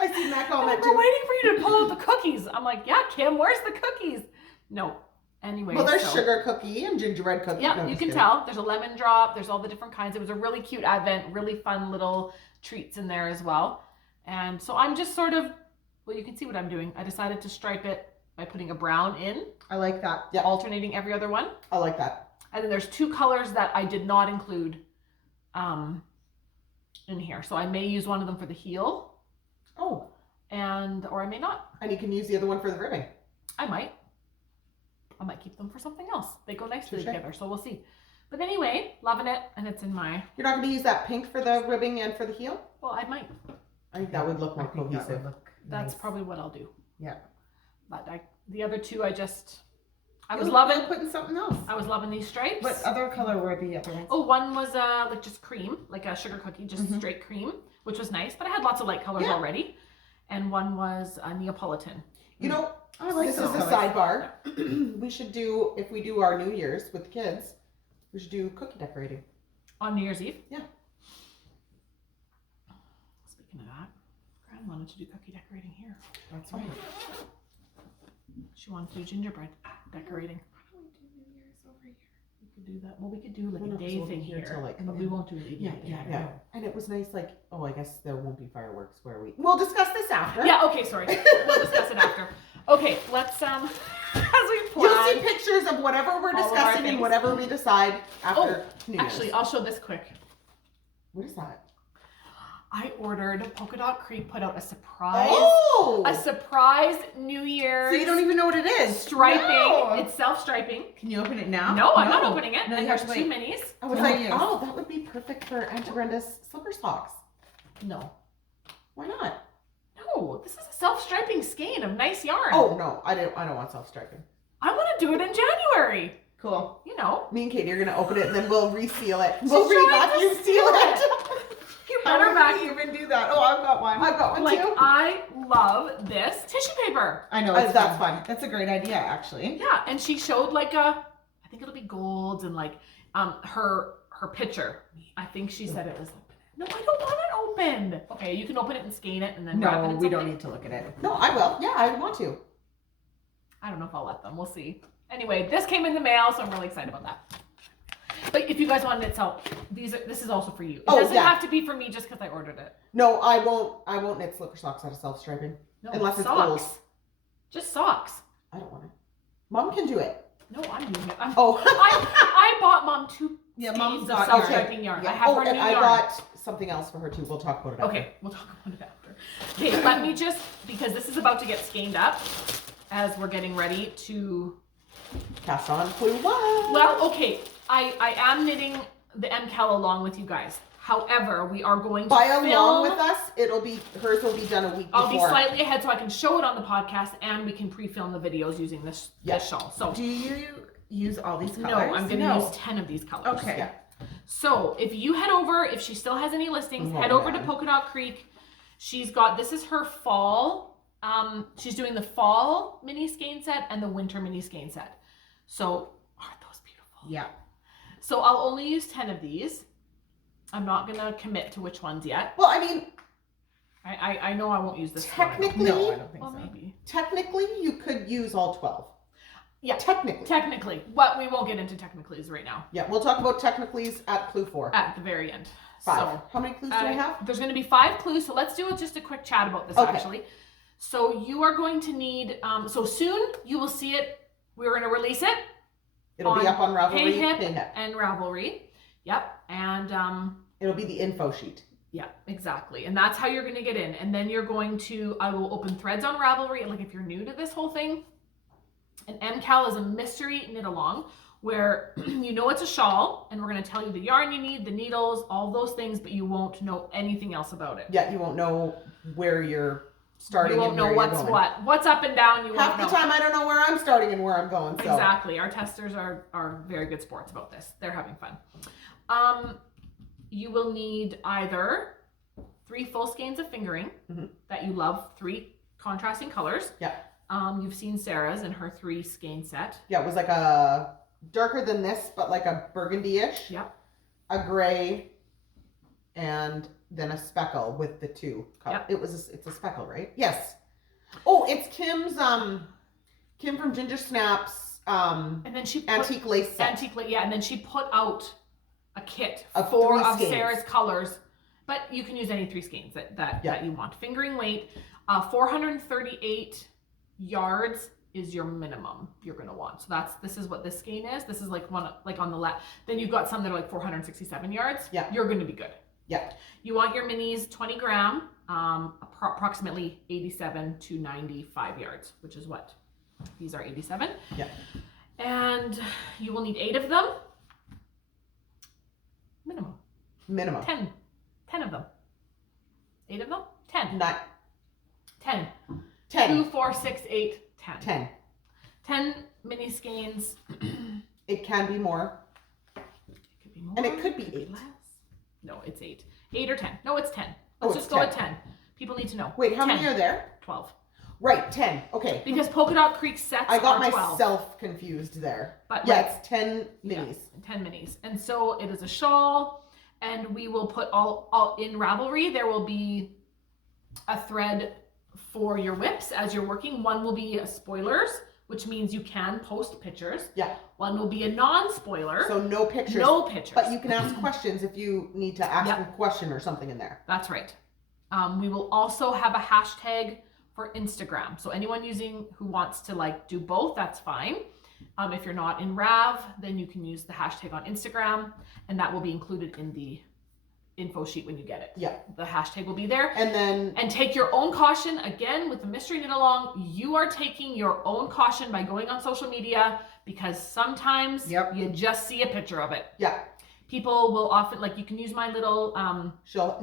I've seen that I'm comment like, we're too. waiting for you to pull out the cookies. I'm like, yeah, Kim, where's the cookies? No. Anyway, Well, there's so- sugar cookie and gingerbread cookie. Yeah, No, you just can kidding. tell. There's a lemon drop. There's all the different kinds. It was a really cute Advent, really fun little treats in there as well. And so I'm just sort of, well, you can see what I'm doing. I decided to stripe it by putting a brown in, I like that. Yeah. alternating every other one. I like that. And then there's 2 colors that I did not include in here. So I may use one of them for the heel, Oh, or I may not. and you can use the other one for the ribbing. I might keep them for something else. They go nicely Touche. together, so we'll see. But anyway, loving it, and it's in my, You're not going to use that pink for the ribbing and for the heel? well, I might. I think that would look I more think that cohesive. would look That's nice. probably what I'll do. Yeah. But the other 2, I was You'll loving. putting something else. I was loving these stripes. What other color were the other ones? Oh, one was like just cream, like a sugar cookie, just Mhm. straight cream, which was nice. But I had lots of light colors Yeah. already. And one was a Neapolitan. You know, I like This those is a colors. sidebar. We should do, if we do our New Year's with the kids, we should do cookie decorating. On New Year's Eve? Yeah. Speaking of that, Gran wanted to do cookie decorating here. That's right. She wanted to do gingerbread decorating. Why don't we do New Year's over here? We could do that. Well, we could do like Well, a no, 'cause day we'll be thing here here, till, like, but we won't do it evening. Yeah. And it was nice, like, oh, I guess there won't be fireworks where we. We'll discuss this after. Yeah, okay, sorry. We'll discuss it after. Okay, let's as we plan. You'll see pictures of whatever we're all of our discussing and things. whatever we decide after New Year's. Actually, I'll show this quick. What is that? I ordered Polka Dot Creek put out a surprise. Oh! A surprise New Year's. So you don't even know what it is. striping. No. It's self-striping. Can you open it now? No, I'm not opening it. No, and you there's have two to wait. minis. I was No, like, yes. oh, that would be perfect for Auntie Brenda's slipper socks. No. Why not? No, this is a self-striping skein of nice yarn. Oh no, I don't want self-striping. I want to do it in January. Cool. You know. Me and Katie are gonna open it and then we'll reseal it. She's We'll trying to vacuum seal seal it. You How better did back. we even do that? Oh, I've got one. I've got one Like, too. I love this tissue paper. I know. That's fun. That's a great idea, actually. Yeah, and she showed like I think it'll be golds and like her picture. I think she said it was open. No, I don't want it opened. Okay, you can open it and scan it and then wrap it No, in we don't something. need to look at it. No, I will. Yeah, I want to. I don't know if I'll let them. We'll see. Anyway, this came in the mail, so I'm really excited about that. But if you guys want it itself, this is also for you. It Oh, doesn't yeah. have to be for me just because I ordered it. No, I won't knit slipper socks out of self-striping. No, Unless it's socks. old. Just socks. I don't want it. Mom can do it. No, I'm doing it. Oh. I bought Mom two Yeah, skeins Mom's of got self-striping yarn. Yeah. I have her and new I yarn. got something else for her too. We'll talk about it after. Okay, we'll talk about it after. Okay, let me just, because this is about to get skeined up as we're getting ready to, Cast on clue one. well, okay, I am knitting the MKAL along with you guys. However, we are going to By film. along with us, hers will be done a week I'll be before. slightly ahead so I can show it on the podcast and we can pre-film the videos using this shawl. So, Do you use all these colors? no, I'm going to use 10 of these colors. Okay. Yeah. So if you head over, if she still has any listings, Oh, head over to man. Polka Dot Creek. She's got, this is her fall. She's doing the fall mini skein set and the winter mini skein set. So aren't those beautiful? Yeah. So I'll only use 10 of these. I'm not gonna commit to which ones yet. Well, I mean, I know I won't use this technically, No, I don't think one. Well, so. maybe. technically, you could use all 12. Yeah. Technically. Technically, but we won't get into technicalities right now. Yeah, we'll talk about technicalities at clue 4. At the very end. 5. So, How many clues do we have? There's going to be 5 clues, so let's do just a quick chat about this Okay. actually. So you are going to need, so soon you will see it. We're going to release it It'll be on up on Ravelry. Payhip Payhip. and Ravelry. Yep, and It'll be the info sheet. yeah, exactly. And that's how you're going to get in. And then you're going to, I will open threads on Ravelry. Like if you're new to this whole thing, an MKAL is a mystery knit along where you know it's a shawl and we're going to tell you the yarn you need, the needles, all those things, but you won't know anything else about it. Yeah, you won't know where you're starting. You won't and know where what's you're going. what's up and down. You Half won't the know. time, I don't know where I'm starting and where I'm going. So. Exactly. Our testers are very good sports about this. They're having fun. You will need either 3 full skeins of fingering that you love, 3 contrasting colors. Yeah. You've seen Sarah's and her 3 skein set. Yeah, it was like a darker than this, but like a burgundy-ish. Yep. A gray, and then a speckle with the 2 colors. Yep. It's a speckle, right? Yes. Oh, it's Kim's Kim from Ginger Snaps And then she put antique lace set. and then she put out a kit Of of 3 skeins. Sarah's colors, but you can use any 3 skeins that you want. Fingering weight, 438 yards is your minimum you're gonna want. So this is what this skein is. This is like one like on the left. Then you've got some that are like 467 yards. Yeah. You're gonna be good. Yeah. You want your minis 20 gram, approximately 87 to 95 yards, which is what these are 87. Yeah. And you will need 8 of them. Minimum. 10 of them. 8 of them? 10. Not 10. 10. 2, 4, 6, 8, 10. 10. 10 mini skeins. It can be more. It could be more. And it could be it 8. less. No, it's 8. 8 or 10. No, it's 10. Oh, Let's it's just go 10. with 10. People need to know. Wait, how 10. many are there? 12. Right, 10. Okay. Because Polka Dot Creek sets I got are 12. myself confused there. But yeah, like, it's 10 minis. Yeah, 10 minis. And so it is a shawl, and we will put all in Ravelry, there will be a thread for your whips as you're working. One will be spoilers, which means you can post pictures. Yeah. One will be a non-spoiler. So no pictures. No pictures. But you can ask questions if you need to ask Yep. a question or something in there. That's right. We will also have a hashtag for Instagram. So anyone who wants to like do both, that's fine. If you're not in Rav, then you can use the hashtag on Instagram, and that will be included in the info sheet when you get it. Yeah. The hashtag will be there. And take your own caution. Again, with the mystery knit along, you are taking your own caution by going on social media, because sometimes you just see a picture of it. Yeah. People will often, like, you can use my little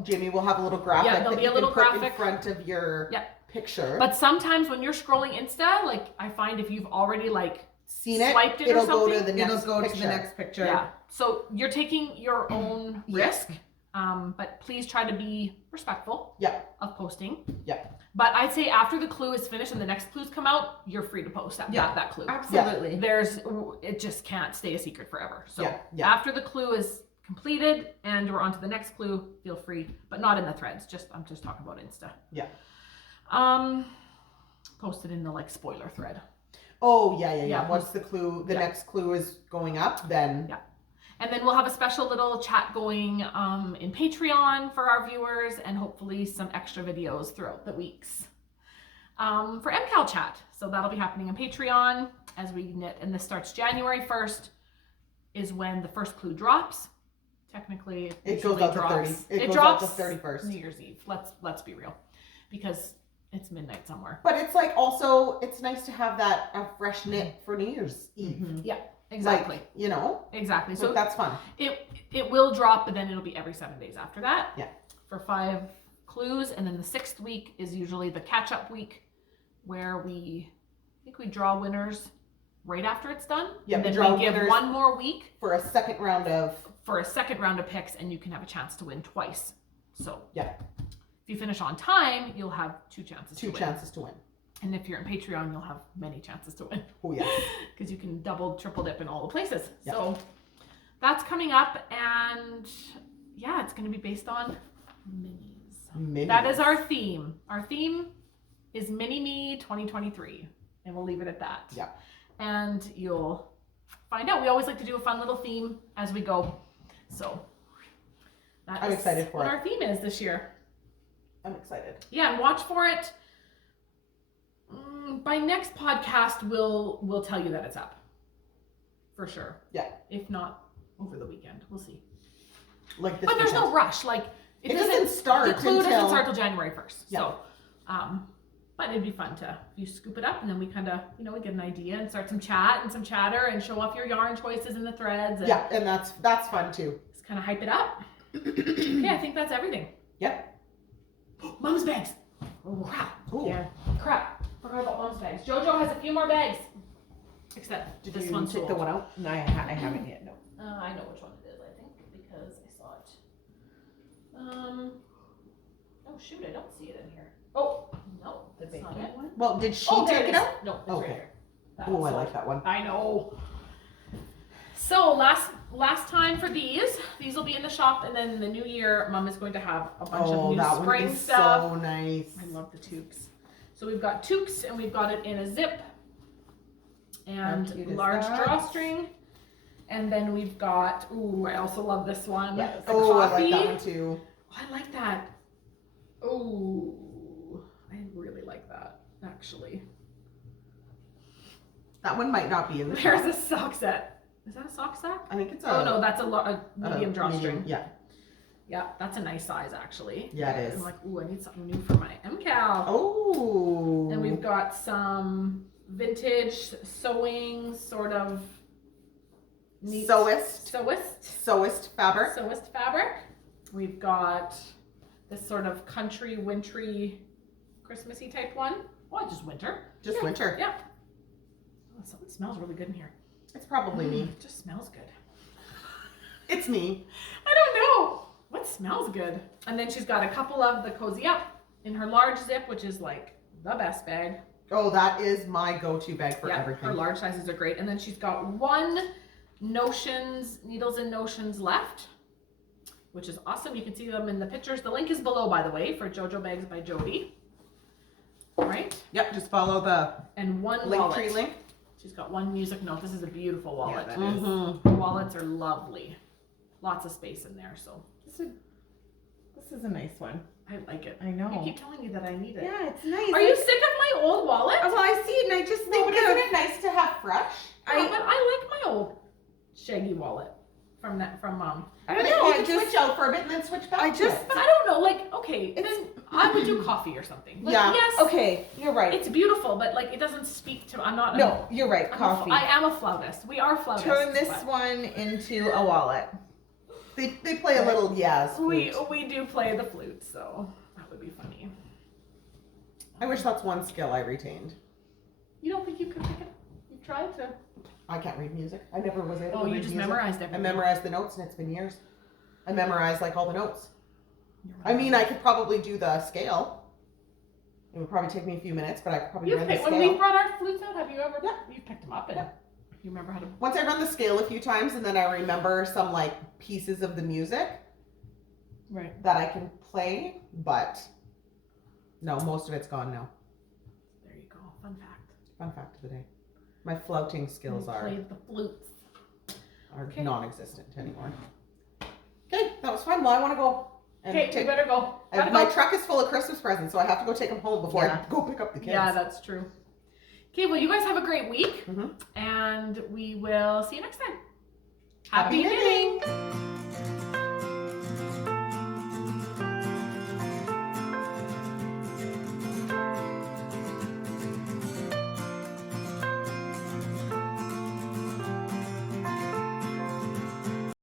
Jamie will have a little graphic there'll be a little put graphic in front of your picture. But sometimes when you're scrolling Insta, like, I find if you've already like seen it, swiped it or it'll something, go to the next It'll go picture. to the next picture. Yeah. So you're taking your own risk. But please try to be respectful of posting. Yeah. But I'd say after the clue is finished and the next clues come out, you're free to post that clue. Absolutely. It just can't stay a secret forever. So Yeah. after the clue is completed and we're on to the next clue, feel free, but not in the threads. I'm just talking about Insta. Yeah. Posted in the like spoiler thread. Oh yeah. Once the clue, the Yeah. next clue is going up, then And then we'll have a special little chat going in Patreon for our viewers, and hopefully some extra videos throughout the weeks for MKAL chat. So that'll be happening on Patreon as we knit. And this starts January 1st is when the first clue drops. Technically, it goes out to 30. It goes drops out to 31st. New Year's Eve. Let's be real, because it's midnight somewhere. But it's like also it's nice to have that a fresh knit for New Year's Eve. Mm-hmm. Yeah, exactly. Like, you know, exactly. So that's fun. It will drop, but then it'll be every 7 days after that. Yeah. For 5 clues, and then the 6th week is usually the catch-up week, where I think we draw winners right after it's done. Yeah, and we then draw we give winners one more week for a second round of picks, and you can have a chance to win twice. So yeah, if you finish on time, you'll have 2 chances to win. And if you're in Patreon, you'll have many chances to win. Oh yeah. Because you can double, triple dip in all the places. Yeah. So that's coming up, and yeah, it's going to be based on minis. That is our theme. Our theme is Mini Me 2023, and we'll leave it at that. Yeah. And you'll find out. We always like to do a fun little theme as we go. So I'm excited for what it. our theme is this year. I'm excited. Yeah, and watch for it. By next podcast, we'll tell you that it's up. For sure. Yeah. If not, over the weekend. We'll see. Like this. But there's weekend. no rush. Like It doesn't start The clue until... doesn't start till January 1st. Yeah. So, but it'd be fun to you scoop it up, and then we kind of we get an idea and start some chat and some chatter and show off your yarn choices in the threads. And yeah, and that's fun too. Just kind of hype it up. Okay, I think that's everything. Yep. Mom's bags. Oh, crap. Ooh. Yeah. Crap. Forgot about mom's bags. JoJo has a few more bags. Except Did this you one's take sold. the one out? No, I haven't yet. No. I know which one it is, I think, because I saw it. Oh shoot, I don't see it in here. Oh, no, The that's not big it. one? Well, did she Oh, there take it is. out? No, it's Okay. right here. That Oh, was I sold. like that one. I know. So last time for these will be in the shop, and then in the new year, Mom is going to have a bunch of new that spring one is stuff. so nice. I love the toques. So we've got toques, and we've got it in a zip and How cute is large that? drawstring. And then we've got, ooh, I also love this one. Yeah. The Oh, I coffee. like that one too. Oh, I like that. Oh, I really like that, actually. That one might not be in the There's shop. a sock set. Is that a sock set? I think it's a... Oh, no, that's a medium drawstring. Yeah. Yeah, that's a nice size, actually. Yeah, it is. I'm like, ooh, I need something new for my MKAL. Oh. And we've got some vintage sewing sort of neat Sewist fabric. sewist fabric. We've got this sort of country wintry Christmassy type one. Oh, just winter. Just winter. Yeah. Oh, something smells really good in here. It's probably me. It just smells good. It's me. I don't know what smells good. And then she's got a couple of the Cozy Up in her large zip, which is like the best bag. Oh, that is my go-to bag for Yeah, everything. her large sizes are great. And then she's got one Needles and Notions left, which is awesome. You can see them in the pictures. The link is below, by the way, for JoJo Bags by Jody. Right? Yep, just follow the And one link wallet. tree link. She's got one music note. This is a beautiful wallet. Yeah, that is. Mm-hmm. The wallets are lovely. Lots of space in there, so This is a nice one. I like it. I know. You keep telling me that I need it. Yeah, it's nice. Are you sick of my old wallet? Well, I see it and I just No, think but isn't it nice to have fresh? Yeah, but I like my old shaggy wallet from mom. I But don't then know. you I can just switch out for a bit and then switch back. I to just- it. But I don't know, like, okay, It's- then I would do coffee or something. Like, Yeah. yes, okay. You're right. it's beautiful, but like it doesn't speak to. I'm not. No, you're right. Coffee. I am a flautist. We are flautists. Turn this but one into a wallet. They play a little Yaz. We flute. do play the flute, so that would be funny. I wish that's one skill I retained. You don't think you could pick it? You tried to. I can't read music. I never was able Oh, to you read just music. memorized I everything. memorized the notes, and it's been years. I memorized like all the notes. You're I right. mean, I could probably do the scale. It would probably take me a few minutes, but I could probably You've run the picked, when we scale. brought our flutes out, have you ever? Yeah. You picked them up and Yeah. you remember how to. Once I run the scale a few times, and then I remember some like pieces of the music Right. that I can play, but no, most of it's gone now. There you go. Fun fact. Fun fact of the day. My flouting skills You are played the flutes. Okay. non-existent anymore. Okay, that was fun. Well, I want to go. And Okay, we take, better go. Gotta my go. truck is full of Christmas presents, so I have to go take them home before Yeah. I go pick up the kids. Yeah, that's true. Okay, well, you guys have a great week, Mhm. and we will see you next time. Happy knitting! knitting!